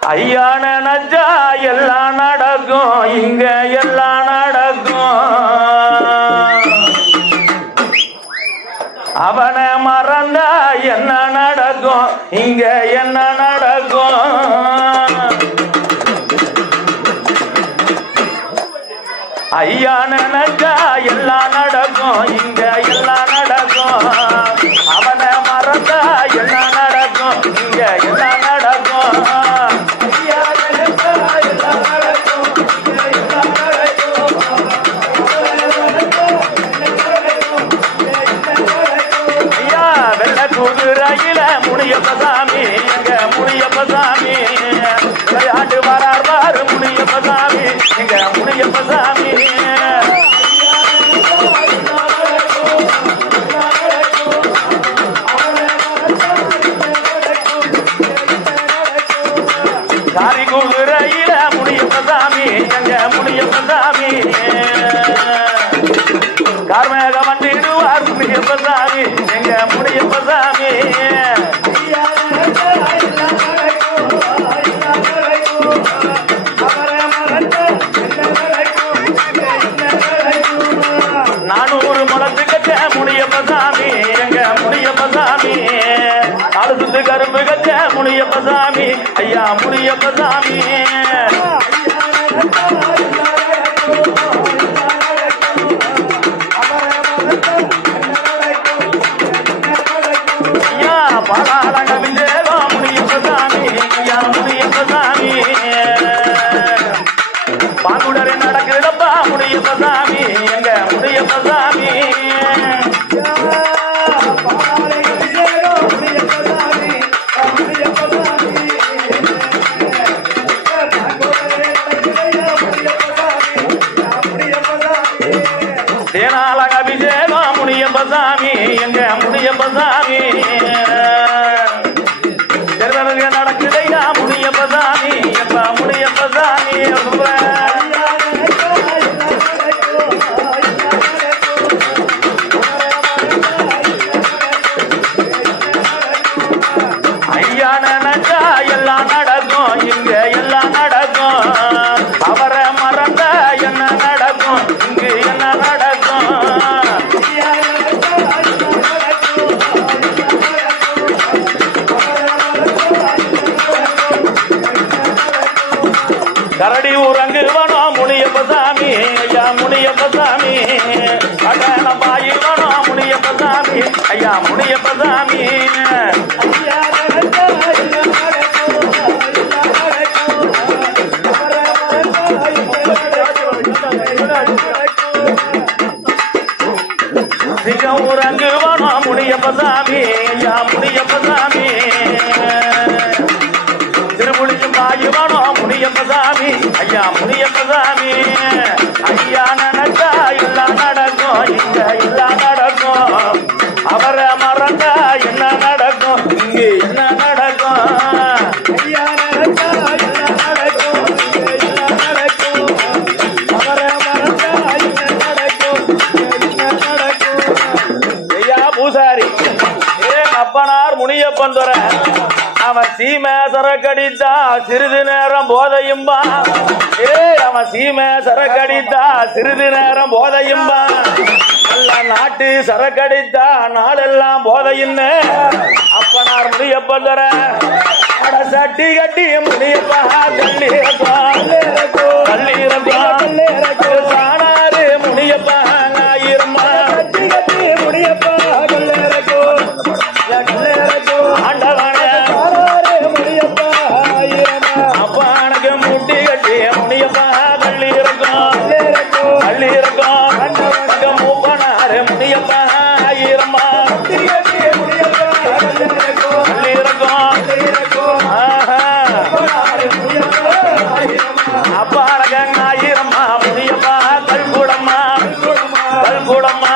ஐயா நினைச்சா எல்லாம் நடக்கும் இங்க எல்லாம் நடக்கும். அவனை மறந்தா என்ன நடக்கும் இங்க என்ன நடக்கும்? ஐயா நினைச்சா எல்லாம் நடக்கும் குதிரையில முடியப்ப சாமி எங்க முடியப்ப சாமி. விளையாட்டு வரார் பாரு முடியப்ப சாமி எங்க முடியப்ப சாமி. சாரி குதிரையில முடியப்ப சாமி எங்க முடியப்ப சாமி. கார்மேக முடியப்ப சாமி ஐயா முடியப்ப சாமி பாங்குடரை நடக்கிறதப்பா முடியப்பதாமி எங்க முடியப்ப சாமி அபிஷேகம் முடியப்பசாமி எங்க முடியப்ப கரடி ஊரங்கு வனம் முடியப்ப ஐயா முனியப்பசாமி அகன பாயி வனம் முடியப்ப ஐயா முனியப்பசாமி சிங்க ஊரங்கு வனம் முடியப்ப ஐயா முனியப்பசாமி சாமி திருமுடியும் பாயுவனோ முடியப்ப சாமி ஐயா முடியப்ப சாமி ஐயா நினைச்சா எல்லாம் நடக்கும் இங்க எல்லாம் நடக்கும். அவரை மறந்தா என்ன நடக்கும் இங்க என்ன நடக்கும்? ஐயா நினைச்சா எல்லாம் நடக்கும் எல்லாம் நடக்கும். அவரை மறந்தா என்ன நடக்கும் என்ன நடக்கும்? ஐயா பூசாரி. அப்பனார் முனியப்பன் துறை? சீமை சரக்கடித்தா சிறிது நேரம் போதையும்பா. ஏ அவன் சீமை சரக்கடித்தா சிறிது நேரம் போதையும்பா. நல்ல நாட்டு சரக்கடித்தா நாளெல்லாம் போதையின்னு அப்பனார் முனியப்பன் தர சட்டி கட்டி முடியப்பா தள்ளி தள்ளி பாரகன் ஆயிரம்மா புதியம்மா கல்குடம்மா கல்குடம்மா.